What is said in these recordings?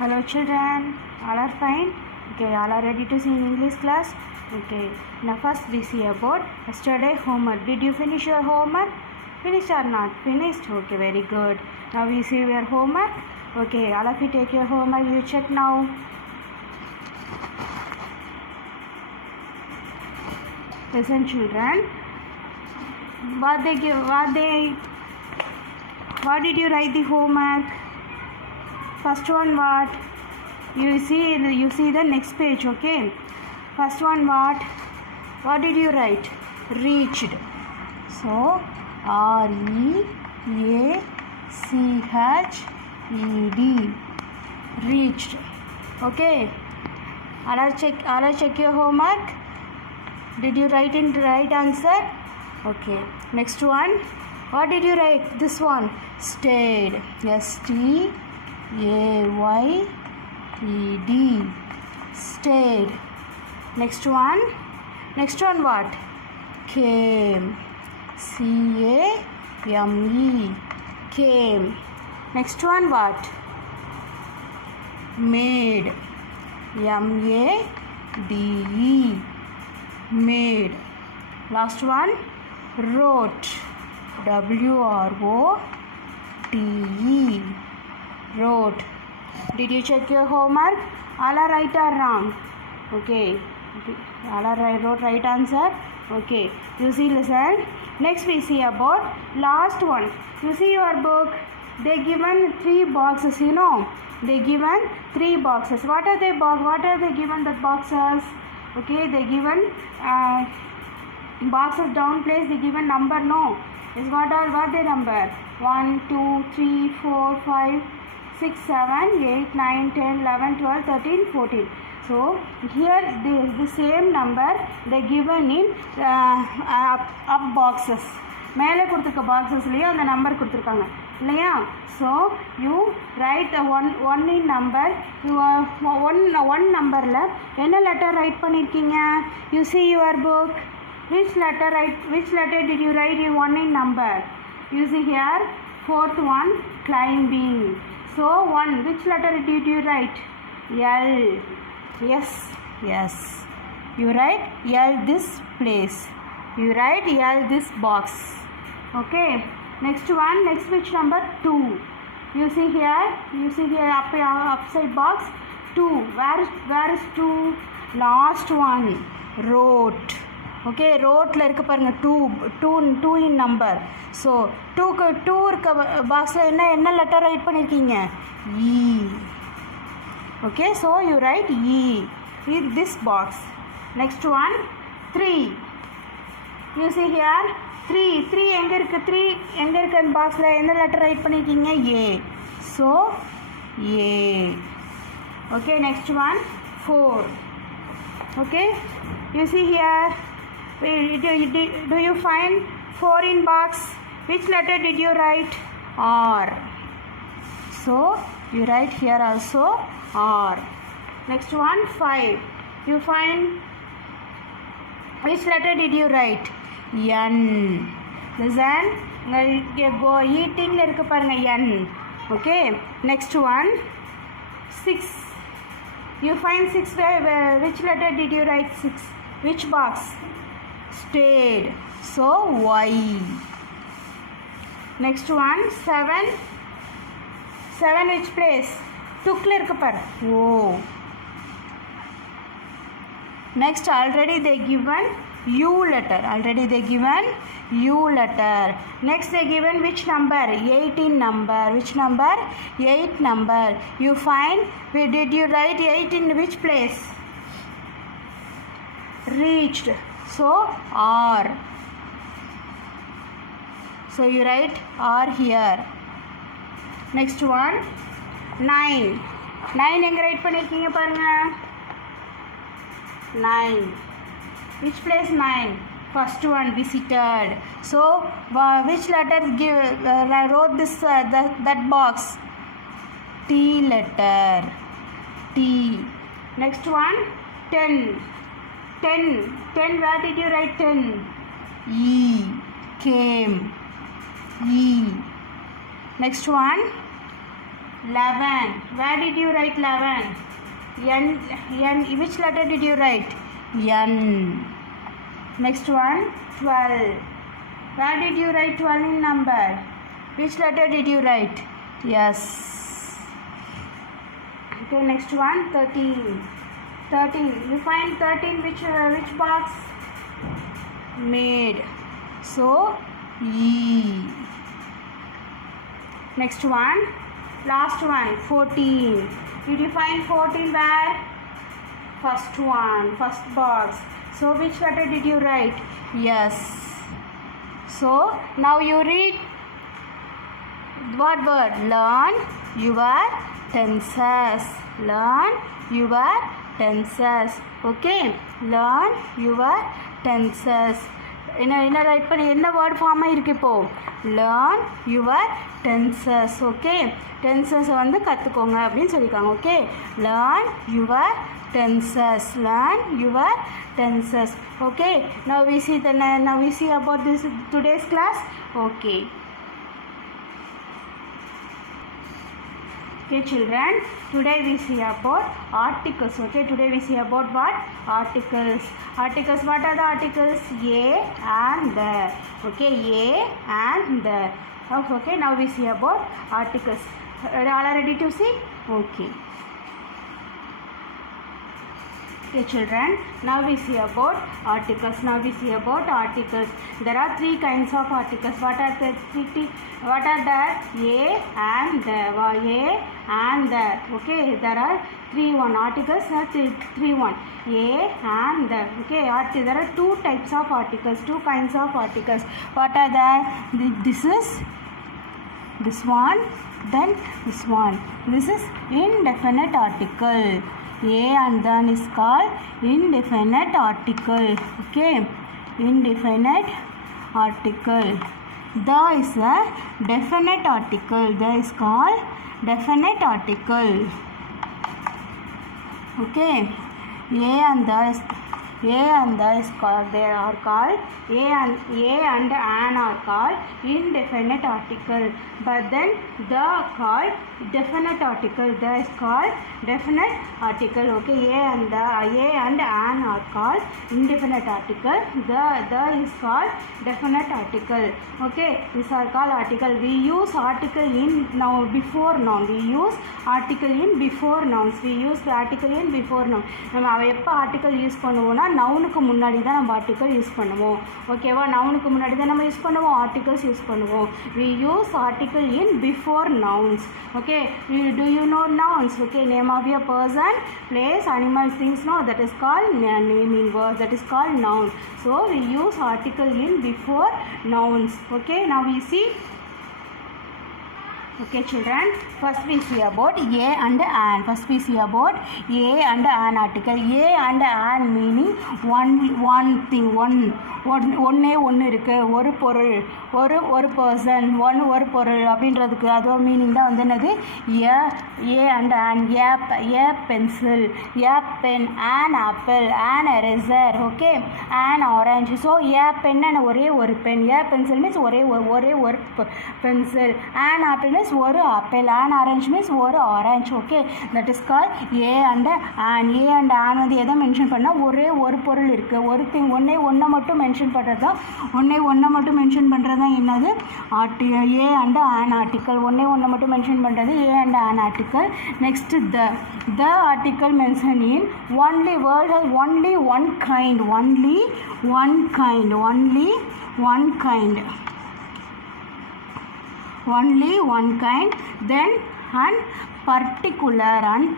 Hello children, all are fine? Okay, all are ready to see in English class? Okay, now first we see about yesterday homework. Did you finish your homework? Finished or not? Finished? Okay, very good. Now we see your homework. Okay, all of you take your homework, you check now. Listen children, what did you write the homework? First one what? You see the next page, okay? First one what? What did you write? Reached. So REACHED. Reached. Okay. All check your homework. Did you write in the right answer? Okay. Next one. What did you write? This one. Stayed. STAYED. Stayed. Next one what? Came. CAME. Came. Next one what? Made. MADE. Made. Last one wrote. WROTE. Wrote. Did you check your homework? All are right or wrong? Okay. All are right, wrote right answer. Okay. You see, listen. Next we see about last one. You see your book. They given 3 boxes, you know. They given 3 boxes. What are they given the boxes? Okay, they given boxes down place. They given number, no. Is what they number? 1, 2, 3, 4, 5, 6, 7, 8, 9, 10, 11, 12, 13, 14. So here the same number they given in up boxes. மேலே கொடுத்துருக்க பாக்ஸஸ்லேயே அந்த நம்பர் கொடுத்துருக்காங்க இல்லையா? So you right one in number. One நம்பரில் என்ன letter right பண்ணியிருக்கீங்க? You see your book. Which letter did you write in one in number? You see here, 4th one, climbing. So 1, which letter did you write? L. Yes. You write L this place. You write L this box. Okay. Next which number? 2. You see here upside box 2. Where is 2? Last one, wrote. Okay, ரோட்டில் இருக்க பாருங்க 2 in number. So 2 இருக்க பாக்ஸில் என்ன letter right பண்ணியிருக்கீங்க? E. Okay, so you write E in this box. Next one 3. You see here 3 எங்கே இருக்குது? 3 எங்கே இருக்குது அந்த பாக்ஸில் என்ன லெட்டர் ரைட் பண்ணியிருக்கீங்க? A. So A. Okay, next one 4. Okay, you see here. Do you find 4 in box? Which letter did you write? R. So you write here also R. Next one 5. You find which letter did you write? N. Listen. Go eating la irukku parunga N. Okay. Next one 6. You find 6. Which letter did you write? 6. Which box? Stayed. So Y. Next one 7. Which place? Tukla irukku par. O. Next already they given U letter. Next they given which number? 18 number. Which number? 8 number. You find did you write 8 in which place? Reached. So R. So you write R here. Next one 9. 9 எங்க ரைட் பண்ணிருக்கீங்க பாருங்க? 9. Which place 9? First one, visited. So which letter wrote this that box? T letter. T. Next one 10. 10. Where did you write 10? E. Came. E. Next one 11. Where did you write 11? N. Which letter did you write? N. Next one, 12. Where did you write 12 in number? Which letter did you write? Yes. Okay, next one, 13. 13. You find 13 which box? Made. So, E. Next one, last one, 14. Did you find 14 where? First one, first box. So, which letter did you write? Yes. So, now you read what word? Learn your tenses. Learn your tenses. Okay? Learn your tenses. என்ன ரைட் பண்ணி என்ன வேர்ட் ஃபார்மாக இருக்குது இப்போது? Learn your tenses. Okay, டென்சஸை வந்து கற்றுக்கோங்க அப்படின்னு சொல்லியிருக்காங்க. Okay, learn your tenses. Learn your tenses. Okay, now we see about this today's class. Okay. Okay children, today we see about articles. Okay, today we see about what? Articles. Articles, what are the articles? A and the. Okay, A and the. Okay, now we see about articles. All are ready to see? Okay. Okay children, now we see about articles. There are three kinds of articles. What are the A and the. A and the. Okay, there are articles. Three one. A and the. Okay, there are two types of articles, two kinds of articles. What are that? This is this one, then this one. This is indefinite article. A and then is called indefinite article. Okay, indefinite article. The is a definite article. The is called definite article. Okay, A and the is called, they are called A and an are called indefinite article, but then the called definite article. The is called definite article. Okay, A and an are called indefinite article. The is called definite article. Okay, these are called article. We use article in now before noun. We use article in before nouns. We use the article in before noun. நம்ம எப்போ article use பண்ணுவோம்னா நவுனுக்கு முன்னாடி தான் நம்ம article use பண்ணுவோம். ஓகேவா, நவுனுக்கு முன்னாடி தான் நம்ம யூஸ் பண்ணுவோம், ஆர்டிகல்ஸ் யூஸ் பண்ணுவோம். We use article in before nouns. Okay, do you know nouns? Okay, name of a person, place, animal, things. No, that is called naming words. That is called noun. So we use article in before nouns. Okay, now we see. Okay children, first we see about A and an. First we see about A and an article. A and an meaning one thing, ஒன்னே ஒன்று இருக்குது, ஒரு பொருள், ஒரு பர்சன், ஒரு பொருள் அப்படின்றதுக்கு அது மீனிங் தான் வந்து என்னது? A and an. A pencil, a pen, an apple, an eraser. Okay, an orange. So a பென்னு ஒரே ஒரு பென், ஏ பென்சில் மீன்ஸ் ஒரே ஒரு பென்சில், ஆன் ஆப்பிள் மீன்ஸ் ஒரு ஆப்பிள், ஆன் ஆரஞ்சு மீன்ஸ் ஒரு ஆரஞ்சு. Okay, that is call a and an. A and an வந்து எதை மென்ஷன் பண்ணால் ஒரே ஒரு பொருள் இருக்குது, ஒரு திங், ஒன்றை மட்டும் மென்ஷன் பண்ணுறது தான், ஒன்றை மட்டும் மென்ஷன் பண்ணுறது தான் என்னது? A and on article. ஒன்றை மட்டும் மென்ஷன் பண்ணுறது ஏ and on article. Next the article mention in only word has only one kind, only one kind, then and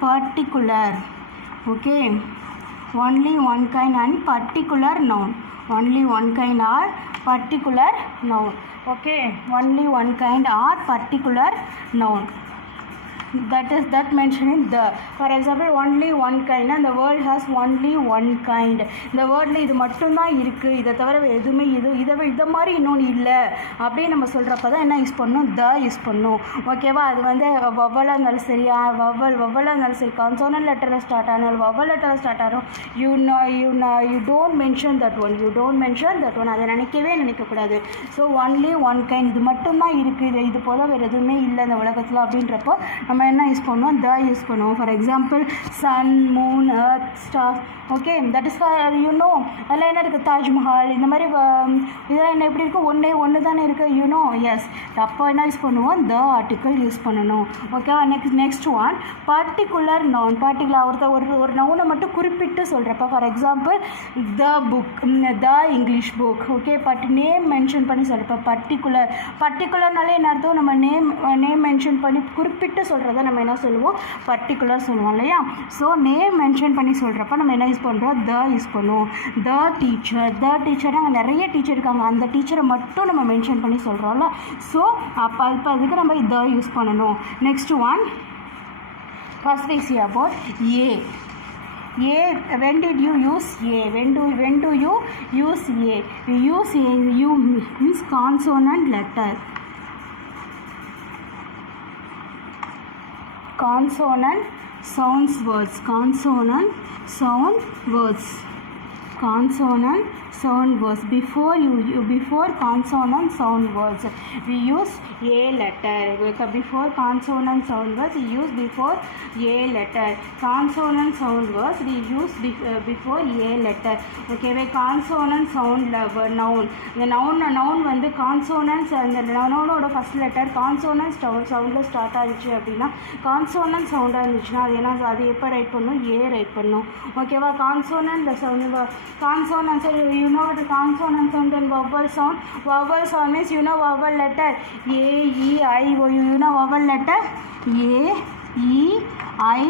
particular. Okay, only one kind and particular noun. Only one kind or particular noun. Okay, only one kind or particular noun. That mentioning the. For example, only one kind and the world has only one kind. இந்த வேர்டில் இது மட்டும்தான் இருக்குது, இதை தவிர எதுவுமே இதை மாதிரி இன்னொன்று இல்லை அப்படின்னு நம்ம சொல்கிறப்ப தான் என்ன யூஸ் பண்ணணும்? த யூஸ் பண்ணணும். ஓகேவா, அது வந்து வவ்வலாக இருந்தாலும் சரி, வவ்வலாக இருந்தாலும் சரி, கான்சோனன்ட் லெட்டரில் ஸ்டார்ட் ஆனாலும் வவ்வல் லெட்டரில் ஸ்டார்ட் ஆகும். You don't mention that one. அதை நினைக்கக்கூடாது. ஸோ ஒன்லி ஒன் கைண்ட், இது மட்டும்தான் இருக்குது, இது போல் வேறு எதுவுமே இல்லை இந்த உலகத்தில் அப்படின்றப்போ நம்ம நம்ம என்ன யூஸ் பண்ணுவோம், த யூஸ் பண்ணுவோம். For example sun, moon, earth, stars. Okay, that is you know அதில் என்ன இருக்குது, தாஜ்மஹால் இந்த மாதிரி இதெல்லாம் என்ன எப்படி இருக்குது, ஒன்று தானே இருக்குது, யூனோ. எஸ், அப்போ என்ன யூஸ் பண்ணுவோம், த ஆர்டிக்கல் யூஸ் பண்ணணும். ஓகேவா. Next one particular noun. ஒரு நவுனை மட்டும் குறிப்பிட்டு சொல்கிறப்ப, for example the book, the English book. Okay, name mention பண்ணி சொல்கிறப்ப பர்டிகுலர்னாலே என்ன அர்த்தம், நம்ம நேம் மென்ஷன் பண்ணி குறிப்பிட்டு சொல்கிறத நம்ம என்ன சொல்லுவோம், பர்டிகுலர் சொல்லுவோம் இல்லையா. ஸோ நேம் மென்ஷன் பண்ணி சொல்கிறப்ப நம்ம என்ன யூஸ் பண்ணுறோம், த யூஸ் பண்ணுவோம். த டீச்சர் அங்கே நிறைய டீச்சர் இருக்காங்க, அந்த டீச்சரை மட்டும் நம்ம மென்ஷன் பண்ணி சொல்கிறோம்ல. ஸோ அப்போ அதுக்கு நம்ம த யூஸ் பண்ணணும். Next one, first we see about A. When did you use A? When do you use A? We use A. U means consonant letter. Consonant sounds words. Consonant sound words. Consonant sound words. Before consonant sound words we use A letter. Before consonant sound words we use before A letter. Consonant sound words we use before A letter. Okay, consonant sound noun. The noun வந்து consonants அந்த noun-ஓட first letter consonant sound-ல ஸ்டார்ட் ஆகிடுச்சு அப்படின்னா, consonant sound-ஆ இருந்துச்சுன்னா அது எப்போ ரைட் பண்ணணும், A ரைட் பண்ணணும். ஓகேவா. consonant consonant, you know the consonant sound and vowel sound. Vowel sound means you know vowel letter A, E, I, O, U. You know vowel letter A, E, I,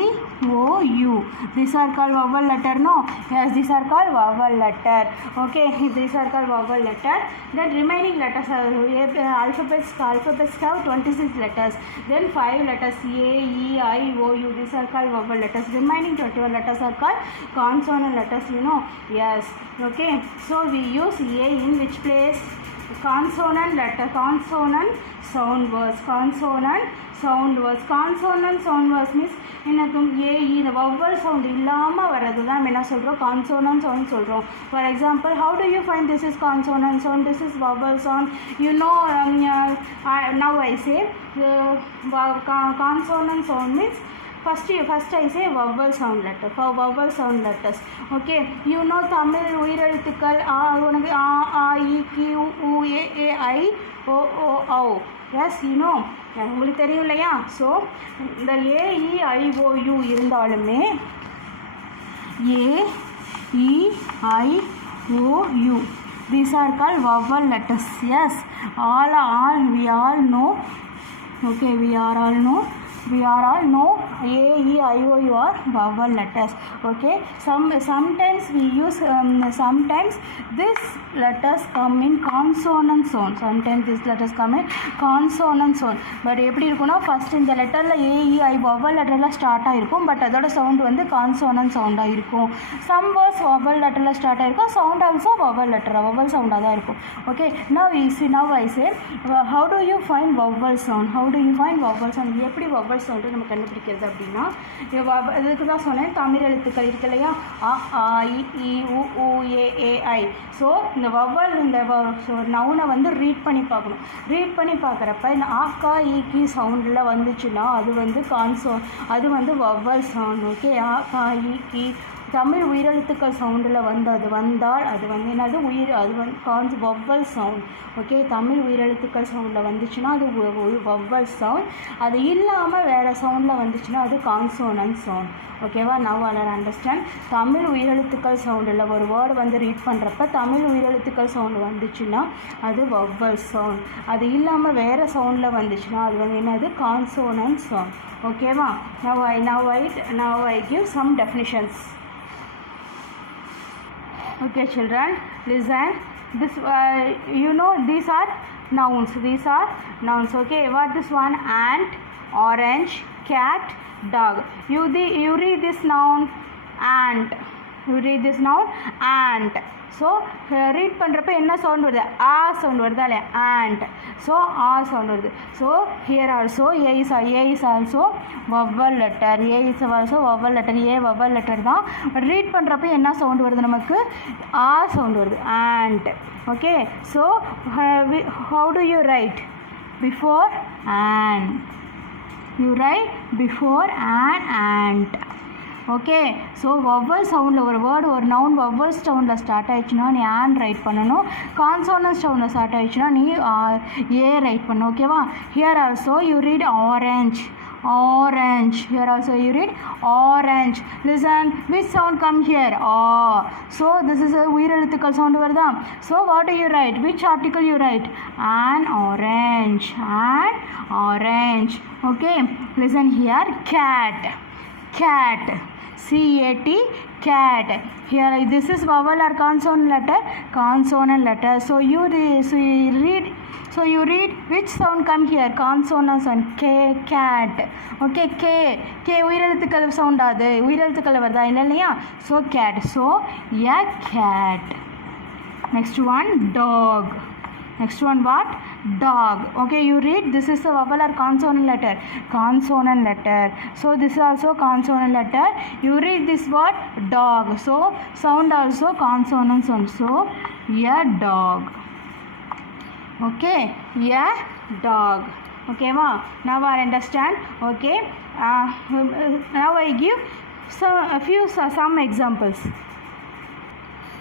O, U. These are called vowel letter, no? Yes, these are called vowel letter. Okay, these are called vowel letter. Then remaining letters are alphabets have 26 letters. Then 5 letters A, E, I, O, U. These are called vowel letters. Remaining 21 letters are called consonant letters, you know. Yes. Okay, so we use A in which place? Consonant letter, consonant sound words. Consonant sound words means என்னக்கும் A, E இந்த vowel sound இல்லாமல் வர்றது தான் நம்ம என்ன சொல்கிறோம், consonant sound சொல்கிறோம். For example, how do you find this is consonant sound, this is vowel sound? You know, now I say consonant sound means first I say vowel sound letter. For vowel sound letters. Okay, you know Tamil உயிரெழுத்துக்கள் உனக்கு ஆ, ஆ, இ, கியூ, உ, ஏ, ஏ, ஐ, ஓ, ஓ, ஔ. S, you know, உங்களுக்கு தெரியும் இல்லையா. ஸோ இந்த ஏ, இ, ஐ, ஓ, யூ இருந்தாலுமே ஏ, இ, ஐ, ஓ, you, these are called vowel letters. Yes, we all know. Okay, we are all know A, E, I, O, U are vowel letters. Okay, sometimes we use sometimes these letters come in consonant sound. Sometimes these letters come in consonant sound. But எப்படி இருக்கும்னா, ஃபர்ஸ்ட் இந்த லெட்டரில் A, E, I vowel letterல start ஆகிருக்கும், but அதோட sound வந்து consonant சவுண்டாக இருக்கும். சம் வேர்ட்ஸ் vowel letterல ஸ்டார்ட் ஆகிருக்கும், சவுண்ட் ஆல்சோ vowel சவுண்டாக தான் இருக்கும். Okay, now I say how do you find vowel sound? எப்படி vowel sound நம்ம கண்டுபிடிக்கிறது அப்படின்னா, இதுக்கு தான் சொன்னேன், தமிழ் எழுத்துக்கள் இருக்கு இல்லையா, அ, ஆ, இ, ஈ, உ, ஊ, ஏ, ஏ, ஐ. ஸோ இந்த வவல் நவுனை வந்து ரீட் பண்ணி பார்க்கணும். ரீட் பண்ணி பார்க்குறப்ப இந்த ஆ, கா, ஈ, கி சவுண்டில் வந்துச்சுன்னா அது வந்து வவல் சவுண்ட். ஓகே, ஆ, கா, ஈ, கி தமிழ் உயிரெழுத்துக்கள் சவுண்டில் வந்தால் அது வந்து என்னது, அது வந்து வவ்வல் சவுண்ட். ஓகே, தமிழ் உயிரெழுத்துக்கள் சவுண்டில் வந்துச்சுன்னா அது வவ்வல் சவுண்ட். அது இல்லாமல் வேறு சவுண்டில் வந்துச்சுன்னா அது கான்சோனன்ட் சவுண்ட். ஓகேவா. Now all understand. தமிழ் உயிரெழுத்துக்கள் சவுண்டில் ஒரு வேர்டு வந்து ரீட் பண்ணுறப்ப தமிழ் உயிரெழுத்துக்கள் சவுண்டு வந்துச்சுன்னா அது வவ்வல் சவுண்ட். அது இல்லாமல் வேறு சவுண்டில் வந்துச்சுன்னா அது வந்து என்னது, கான்சோனன்ட் சவுண்ட். ஓகேவா. Now I give some definitions. Okay, children, listen. This you know, these are nouns. Okay, what this one? Ant, orange, cat, dog. You read this noun ant. So read பண்ணுறப்ப என்ன sound வருது, ஆ sound வருதா இல்லையா, ant. So ஆ sound வருது. So here also A is also vowel letter. A vowel letter தான். But read பண்ணுறப்ப என்ன சவுண்ட் வருது நமக்கு, ஆ சவுண்ட் வருது, ant. Okay, so how do you write, before an. you write before an ant. Okay so vowel சவுண்டில் ஒரு word ஒரு நவுன் வவ்வல் சவுண்டில் ஸ்டார்ட் ஆகிடுச்சுன்னா நீ ஆன் ரைட் பண்ணணும். கான்சோனன்ட் சவுண்டில் ஸ்டார்ட் ஆகிடுச்சுன்னா நீ ஏ ரைட் பண்ணணும். ஓகேவா? Here also you read orange. Orange. Here also you read orange. Listen, which sound come here? So this is a உயிரெழுத்துக்கள் sound வருதா? So what do you write? Which article you write? An orange. An orange. Okay. Listen here. Cat. Cat. C-A-T. Cat. Here this is vowel or consonant letter? Consonant letter. So you read which sound come here? Consonant sound. K. Cat. Okay. K உயிரெழுத்துக்கள் sound அது உயிரெழுத்துக்கள் வருதா இல்லையா? So cat. So a cat. Next one dog. Next one what? Dog. Okay, you read this is a vowel or consonant letter? Consonant letter. So this is also consonant letter. You read this word dog. So sound also consonant sound. So a dog. Okay, a dog. Okay ma, now I understand. Okay, now I give some examples.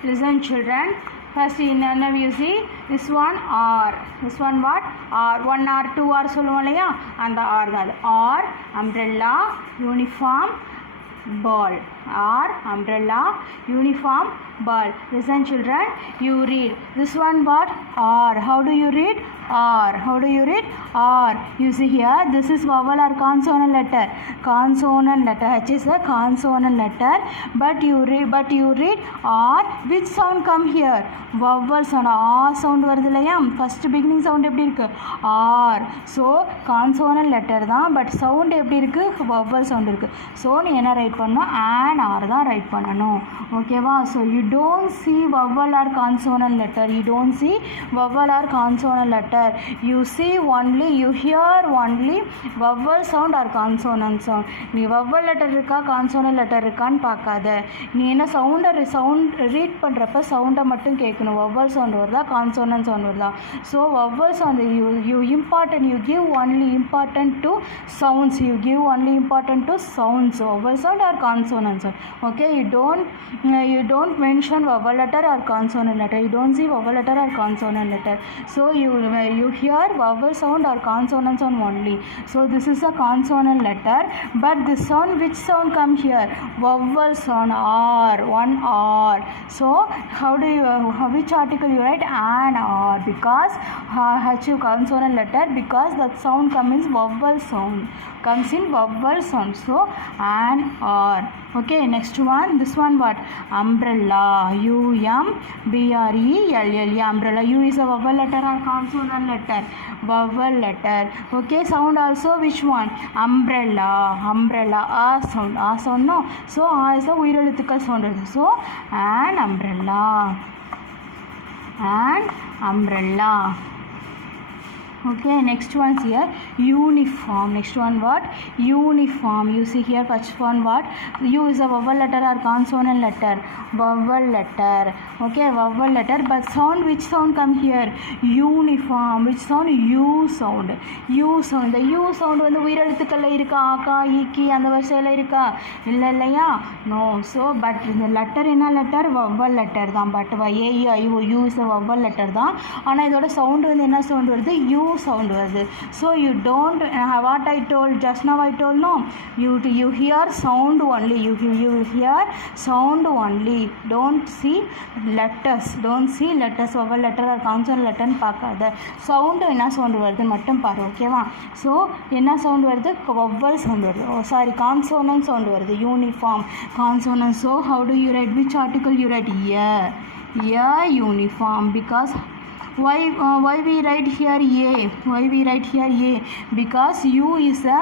Listen children. First in now you see this one R. This one what? R. 1 R 2 R சொல்லுவோம் இல்லையா அந்த R தான். R umbrella uniform ball. R umbrella uniform ball. Listen children, you read this one what? R. How do you read? R. How do you read? R. You see here this is vowel or consonant letter? Consonant letter. H is a consonant letter, but you read R. Which sound come here? Vowel sound. R sound வருது இல்லையா? First beginning sound எப்படி இருக்கு? R. So consonant letter தான், but sound எப்படி இருக்கு? Vowel sound இருக்கு. So நீ என்ன ரைட் பண்ணணும்? an R தான் ரைட் பண்ணணும். ஓகேவா? So you don't see vowel or consonant letter. You don't see vowel or consonant letter. You see only, you hear only vowel sound or consonant sound. நீ vowel letter இருக்கா consonant letter இருக்கான்னு பார்க்காத. நீ என்ன sound read பண்ணுறப்ப சவுண்டை மட்டும் கேட்கணும். vowel sound வருதா consonant sound வருதா? So vowel sound you important, you give only important to sounds. You give only important to sounds. Vowel sound or consonant sound. Okay, you don't mention vowel letter or consonant letter. You don't see vowel letter or consonant letter. So you hear vowel sound or consonant sound only. So this is a consonant letter, but this sound, which sound come here? Vowel sound. R. 1 R. So which article you write? An R, because H consonant letter, because that sound comes in vowel sound. Comes in vowel sound. So an R. Okay, next one. This one what? Umbrella. U-M-B-R-E-L-L-A. Umbrella. U is a vowel letter or consonant letter? Vowel letter. Okay, sound also which one? Umbrella. Umbrella. A sound. A sound no. So A is a உயிரெழுத்துக்கள் sound. So an umbrella. An umbrella. Okay, next one's here uniform. Next one what? Uniform. You see here first one what? U is a vowel letter or consonant letter? Vowel letter. Okay, vowel letter, but sound, which sound come here? Uniform. Which sound? U sound. U sound. The U sound வந்து உயிரெழுத்துக்கள்ல இருக்கா? ஆகா ஈக்கி அந்த வரிசையில் இருக்கா? இல்லையா? No. So but இந்த letter என்ன letter? vowel letter தான். but U is a vowel letter தான். ஆனால் இதோட sound வந்து என்ன sound வருது? U sound வருது. So you don't what I told just now, I told no, you hear sound only. You hear sound only. Don't see letters. vowel letter or consonant letter பார்க்காத. sound என்ன sound வருது மட்டும் பாரு. ஓகேவா? So என்ன sound வருது? vowel sound வருது. consonant sound வருது. uniform consonant. So how do you write? Which article you write? Uniform. Because why we write here A? Why we write here A? Because U is a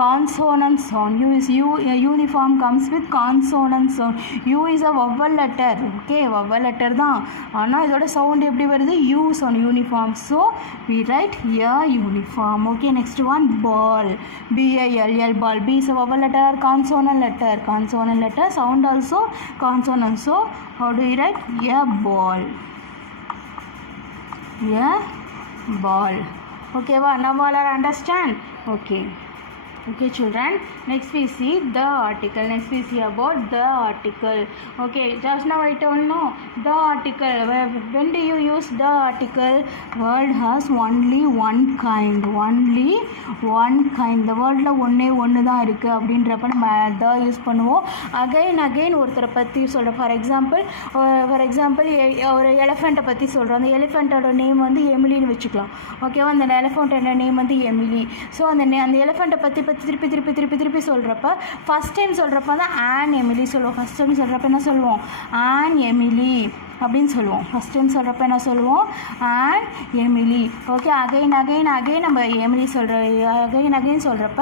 consonant sound. Uniform comes with consonant sound. U is a vowel letter. Okay, vowel letter தான். ஆனால் இதோட sound எப்படி வருது? U sound. uniform. So we write here uniform. Okay, next one ball. B-A-L-L ball. B is a vowel letter or consonant letter? Consonant letter. Sound also consonant. So how do you write? A ball. Ball. Okay, now all are understand? Okay. Okay children, next we see the article. Next we see about the article. Okay, just now I told no the article. When do you use the article? Word has only one kind. Only one kind. The word la ஒன்னே ஒன்று தான் இருக்குது அப்படின்றப்ப நம்ம the use பண்ணுவோம். அகைன் ஒருத்தரை பற்றி சொல்கிறோம். ஃபார் எக்ஸாம்பிள் ஒரு எலிஃபெண்ட்டை பற்றி சொல்கிறோம். அந்த எலிஃபெண்ட்டோட நேம் வந்து எமிலின்னு வச்சுக்கலாம். ஓகேவா, அந்த எலிஃபெண்ட்டோட நேம் வந்து எமிலி. ஸோ அந்த எலிஃபெண்ட்டை பற்றி திருப்பி சொல்கிறப்ப ஃபஸ்ட் டைம் சொல்கிறப்ப தான் ஆன் எமிலி சொல்லுவோம். ஃபஸ்ட் டைம் சொல்கிறப்ப என்ன சொல்லுவோம்? ஆன் எமிலி அப்படின்னு சொல்லுவோம். ஃபஸ்ட் டைம் சொல்கிறப்ப என்ன சொல்லுவோம்? An Emily. ஓகே, அகைன் நம்ம எமிலி அகைன் சொல்கிறப்ப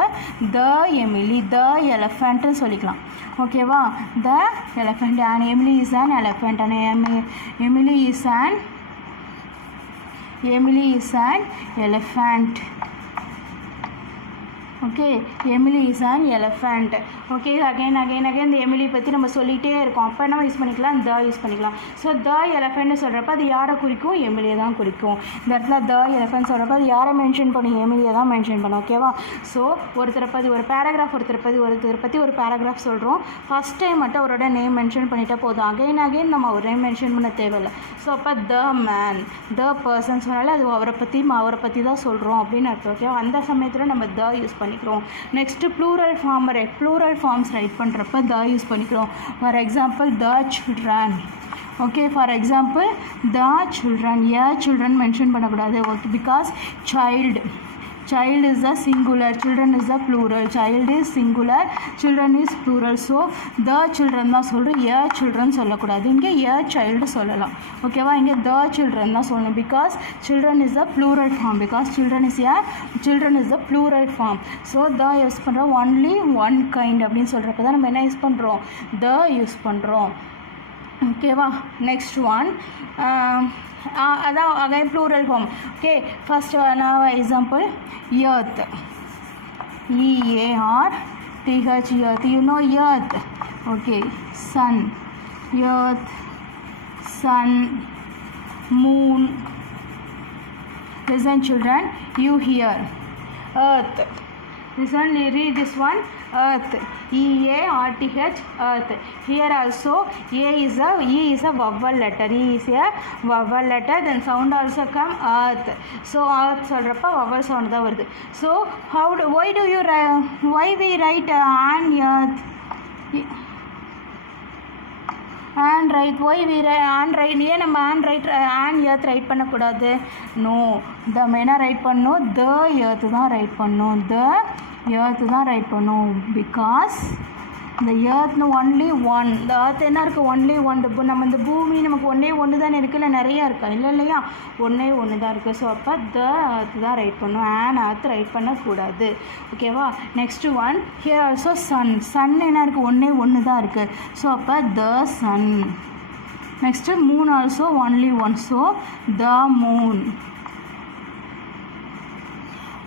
த எமிலி, த எலஃபெண்ட்டுன்னு சொல்லிக்கலாம். ஓகேவா, the elephant. And Emily is an elephant. And Emily is an elephant. Okay, Emily is an elephant. Okay, again இந்த எமிலி பற்றி நம்ம சொல்லிகிட்டே இருக்கோம். அப்போ என்ன யூஸ் பண்ணிக்கலாம்? த யூஸ் பண்ணிக்கலாம். ஸோ த எலஃபெண்ட்னு சொல்கிறப்ப அது யாரை குறிக்கும்? எமிலியை தான் குறிக்கும். இந்த இடத்துல த எலஃபெண்ட் சொல்கிறப்ப அது யாரை மென்ஷன் பண்ணும்? எமிலியை தான் மென்ஷன் பண்ணும். ஓகேவா, ஸோ ஒருத்தரை பற்றி ஒரு பேராகிராஃப் சொல்கிறோம். ஃபஸ்ட் டைம் மட்டும் அவரோட நேம் மென்ஷன் பண்ணிட்டா போதும். அகைன் நம்ம ஒரு நேம் மென்ஷன் பண்ண தேவையில்லை. ஸோ அப்போ த மேன், த பர்சன் சொன்னாலே அது அவரை பற்றி தான் சொல்கிறோம் அப்படின்னு அர்த்தம். ஓகேவா, அந்த சமயத்தில் நம்ம த யூஸ் பண்ணிக்கிறோம். நெக்ஸ்ட்டு ப்ளூரல் ஃபார்ம்ஸ் ரைட் பண்ணுறப்ப த யூஸ் பண்ணிக்கிறோம். For example the children. Okay, for example the children. Children mention பண்ணக்கூடாது. Okay, because child is the singular, children is the plural. Child is singular, children is plural. So the children தான் சொல்கிறோம். children சொல்லக்கூடாது. இங்கே child சொல்லலாம். ஓகேவா, இங்கே the children தான் சொல்லணும். Because children is the plural form. because children is the plural form. So the use பண்ணுறோம். only one kind அப்படின்னு சொல்கிறப்ப தான் நம்ம என்ன யூஸ் பண்ணுறோம்? the யூஸ் பண்ணுறோம். ஓகேவா, நெக்ஸ்ட் ஒன் அதான் again plural form. Okay, first நான் example earth, EARTH, earth. You know earth. Okay, sun, moon. Listen children, you hear earth. Listen, read this one, earth, EARTH, earth. Here also E is a vowel letter. E is a vowel letter. Then sound also come earth. So earth சொல்றப்ப vowel sound தான் வருது. So why we write an earth and write? Why we and write? ஏன் நம்ம and earth write பண்ணக்கூடாது? நோ, த மெயினாக ரைட் பண்ணணும். த earth தான் write பண்ணணும். த earth தான் ரைட் பண்ணணும். பிகாஸ் இந்த earthனு ஒன்லி ஒன். இந்த earth என்ன இருக்குது? Only one. நம்ம இந்த பூமி நமக்கு ஒன்று தானே இருக்குது, இல்லை நிறையா இருக்கா? இல்லையா, ஒன்று தான் இருக்குது. ஸோ அப்போ த earth தான் ரைட் பண்ணணும். and earth ரைட் பண்ணக்கூடாது. ஓகேவா, next one here also sun என்ன இருக்குது? ஒன்று தான் இருக்குது. ஸோ அப்போ the sun. Next moon also only one. So the moon.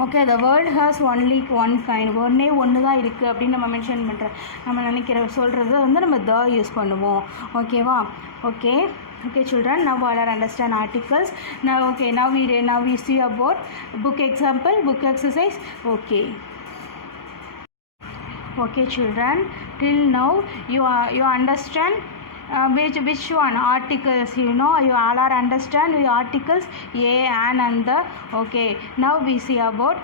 Okay, the world has only one kind. ஒன்று தான் இருக்குது அப்படின்னு நம்ம மென்ஷன் பண்ணுறோம். சொல்கிறது வந்து நம்ம த யூஸ் பண்ணுவோம். ஓகேவா, okay children, now all are understand articles. Now we see about book exercise. Okay children, till now you understand which one articles, you all are understand the articles a, an and the. Okay, now we see about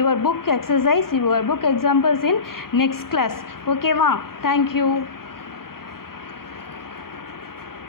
your book exercise, your book examples in next class. Okay ma, thank you.